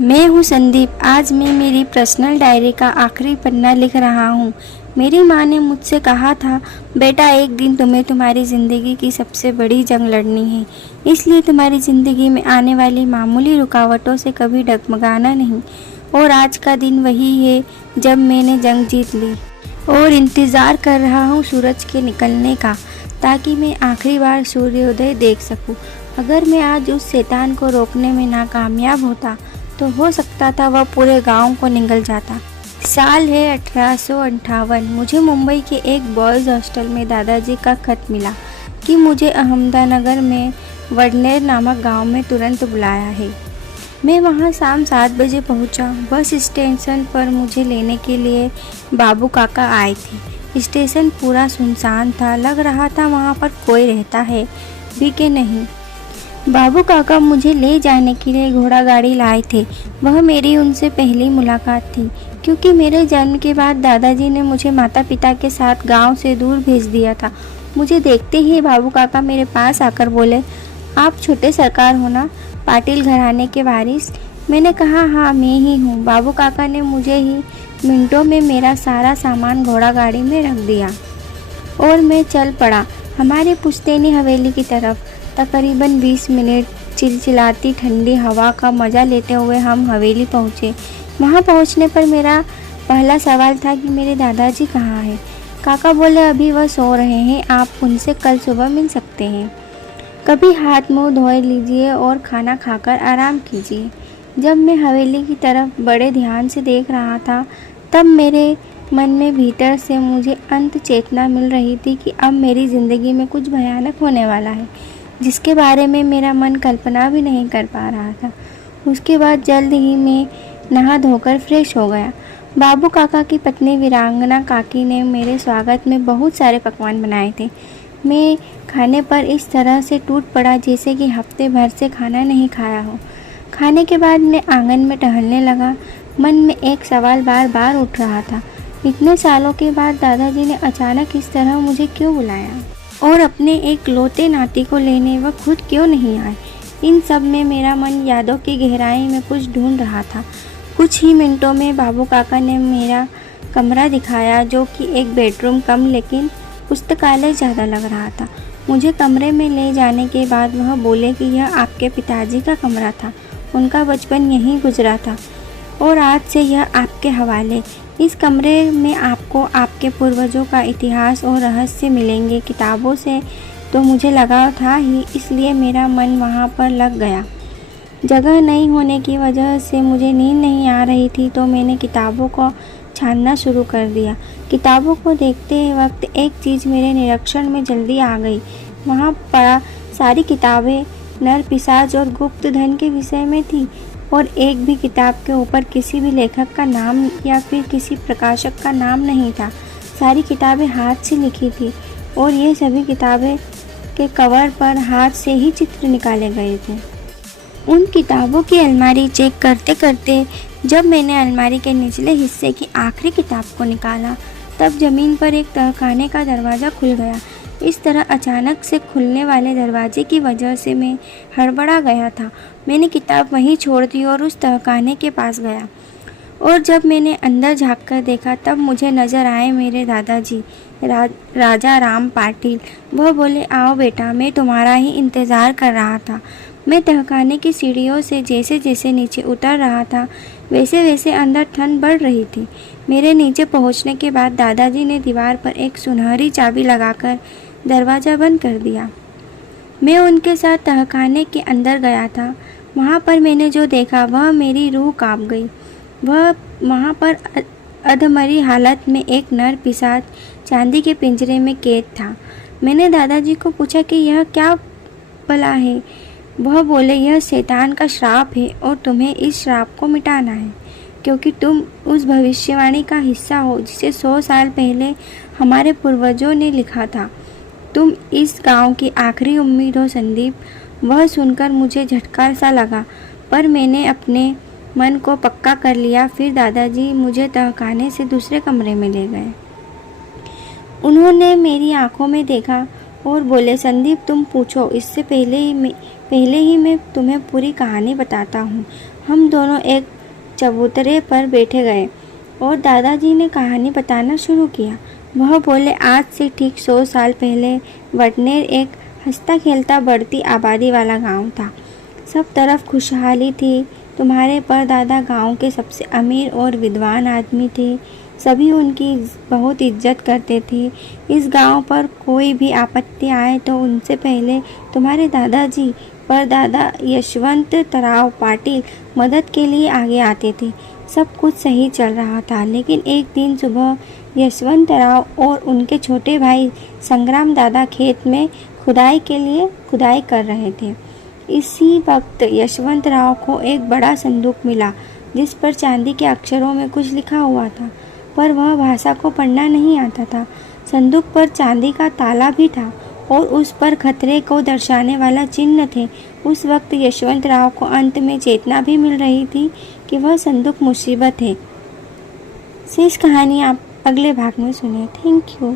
मैं हूँ संदीप। आज मैं मेरी पर्सनल डायरी का आखिरी पन्ना लिख रहा हूँ। मेरी माँ ने मुझसे कहा था, बेटा एक दिन तुम्हें तुम्हारी ज़िंदगी की सबसे बड़ी जंग लड़नी है, इसलिए तुम्हारी ज़िंदगी में आने वाली मामूली रुकावटों से कभी डगमगाना नहीं। और आज का दिन वही है जब मैंने जंग जीत ली और इंतज़ार कर रहा हूँ सूरज के निकलने का, ताकि मैं आखिरी बार सूर्योदय देख सकूँ। अगर मैं आज उस शैतान को रोकने में नाकामयाब होता तो हो सकता था वह पूरे गांव को निगल जाता। साल है 1858। मुझे मुंबई के एक बॉयज़ हॉस्टल में दादाजी का खत मिला कि मुझे अहमदानगर में वडनेर नामक गांव में तुरंत बुलाया है। मैं वहां शाम 7 बजे पहुंचा। बस स्टेशन पर मुझे लेने के लिए बाबू काका आए थे। स्टेशन पूरा सुनसान था, लग रहा था वहां पर कोई रहता है भी कि नहीं। बाबू काका मुझे ले जाने के लिए घोड़ा गाड़ी लाए थे। वह मेरी उनसे पहली मुलाकात थी, क्योंकि मेरे जन्म के बाद दादाजी ने मुझे माता पिता के साथ गांव से दूर भेज दिया था। मुझे देखते ही बाबू काका मेरे पास आकर बोले, आप छोटे सरकार हो ना, पाटिल घराने के वारिस? मैंने कहा, हाँ मैं ही हूँ। बाबू काका ने मुझे ही मिनटों में मेरा सारा सामान घोड़ा गाड़ी में रख दिया और मैं चल पड़ा हमारी पुश्तैनी हवेली की तरफ। तकरीबन 20 मिनट चिलचिलाती ठंडी हवा का मज़ा लेते हुए हम हवेली पहुँचे। वहाँ पहुँचने पर मेरा पहला सवाल था कि मेरे दादाजी कहाँ हैं। काका बोले, अभी वह सो रहे हैं, आप उनसे कल सुबह मिल सकते हैं। कभी हाथ मुंह धो लीजिए और खाना खाकर आराम कीजिए। जब मैं हवेली की तरफ बड़े ध्यान से देख रहा था, तब मेरे मन में भीतर से मुझे अंत चेतना मिल रही थी कि अब मेरी ज़िंदगी में कुछ भयानक होने वाला है, जिसके बारे में मेरा मन कल्पना भी नहीं कर पा रहा था। उसके बाद जल्द ही मैं नहा धोकर फ्रेश हो गया। बाबू काका की पत्नी वीरांगना काकी ने मेरे स्वागत में बहुत सारे पकवान बनाए थे। मैं खाने पर इस तरह से टूट पड़ा जैसे कि हफ्ते भर से खाना नहीं खाया हो। खाने के बाद मैं आंगन में टहलने लगा। मन में एक सवाल बार बार उठ रहा था, इतने सालों के बाद दादाजी ने अचानक इस तरह मुझे क्यों बुलाया और अपने एक लौते नाती को लेने वह खुद क्यों नहीं आए। इन सब में मेरा मन यादों की गहराई में कुछ ढूंढ रहा था। कुछ ही मिनटों में बाबू काका ने मेरा कमरा दिखाया, जो कि एक बेडरूम कम लेकिन पुस्तकालय ज़्यादा लग रहा था। मुझे कमरे में ले जाने के बाद वह बोले कि यह आपके पिताजी का कमरा था, उनका बचपन यहीं गुजरा था और आज से यह आपके हवाले। इस कमरे में आपको आपके पूर्वजों का इतिहास और रहस्य मिलेंगे। किताबों से तो मुझे लगाव था ही, इसलिए मेरा मन वहाँ पर लग गया। जगह नहीं होने की वजह से मुझे नींद नहीं आ रही थी, तो मैंने किताबों को छानना शुरू कर दिया। किताबों को देखते वक्त एक चीज़ मेरे निरीक्षण में जल्दी आ गई। वहाँ पड़ा सारी किताबें नर पिशाच और गुप्त धन के विषय में थी, और एक भी किताब के ऊपर किसी भी लेखक का नाम या फिर किसी प्रकाशक का नाम नहीं था। सारी किताबें हाथ से लिखी थी और ये सभी किताबें के कवर पर हाथ से ही चित्र निकाले गए थे। उन किताबों की अलमारी चेक करते करते जब मैंने अलमारी के निचले हिस्से की आखिरी किताब को निकाला, तब ज़मीन पर एक तहखाने का दरवाज़ा खुल गया। इस तरह अचानक से खुलने वाले दरवाजे की वजह से मैं हड़बड़ा गया था। मैंने किताब वहीं छोड़ दी और उस तहखाने के पास गया, और जब मैंने अंदर झांककर देखा तब मुझे नज़र आए मेरे दादाजी, राजा राम पाटिल। वह बोले, आओ बेटा, मैं तुम्हारा ही इंतज़ार कर रहा था। मैं तहखाने की सीढ़ियों से जैसे जैसे नीचे उतर रहा था, वैसे वैसे अंदर ठंड बढ़ रही थी। मेरे नीचे पहुंचने के बाद दादाजी ने दीवार पर एक सुनहरी चाबी लगाकर दरवाज़ा बंद कर दिया। मैं उनके साथ तहखाने के अंदर गया था। वहाँ पर मैंने जो देखा वह मेरी रूह कांप गई। वहाँ पर अधमरी हालत में एक नर पिशाच चांदी के पिंजरे में कैद था। मैंने दादाजी को पूछा कि यह क्या भला है। वह बोले, यह शैतान का श्राप है और तुम्हें इस श्राप को मिटाना है, क्योंकि तुम उस भविष्यवाणी का हिस्सा हो जिसे 100 साल पहले हमारे पूर्वजों ने लिखा था। तुम इस गांव की आखिरी उम्मीद हो संदीप। वह सुनकर मुझे झटका सा लगा, पर मैंने अपने मन को पक्का कर लिया। फिर दादाजी मुझे तहखाने से दूसरे कमरे में ले गए। उन्होंने मेरी आंखों में देखा और बोले, संदीप तुम पूछो, इससे पहले ही मैं तुम्हें पूरी कहानी बताता हूँ। हम दोनों एक चबूतरे पर बैठे गए और दादाजी ने कहानी बताना शुरू किया। वह बोले, आज से ठीक 100 साल पहले वडनेर एक हंसता खेलता बढ़ती आबादी वाला गांव था। सब तरफ खुशहाली थी। तुम्हारे परदादा गांव के सबसे अमीर और विद्वान आदमी थे। सभी उनकी बहुत इज्जत करते थे। इस गांव पर कोई भी आपत्ति आए तो उनसे पहले तुम्हारे दादाजी परदादा यशवंतराव पाटिल मदद के लिए आगे आते थे। सब कुछ सही चल रहा था, लेकिन एक दिन सुबह यशवंतराव और उनके छोटे भाई संग्राम दादा खेत में खुदाई के लिए खुदाई कर रहे थे। इसी वक्त यशवंतराव को एक बड़ा संदूक मिला जिस पर चांदी के अक्षरों में कुछ लिखा हुआ था, पर वह भाषा को पढ़ना नहीं आता था। संदूक पर चांदी का ताला भी था और उस पर खतरे को दर्शाने वाला चिन्ह थे। उस वक्त यशवंतराव को अंत में चेतना भी मिल रही थी कि वह संदूक मुसीबत है। शेष कहानी आप अगले भाग में सुनिए। Thank you.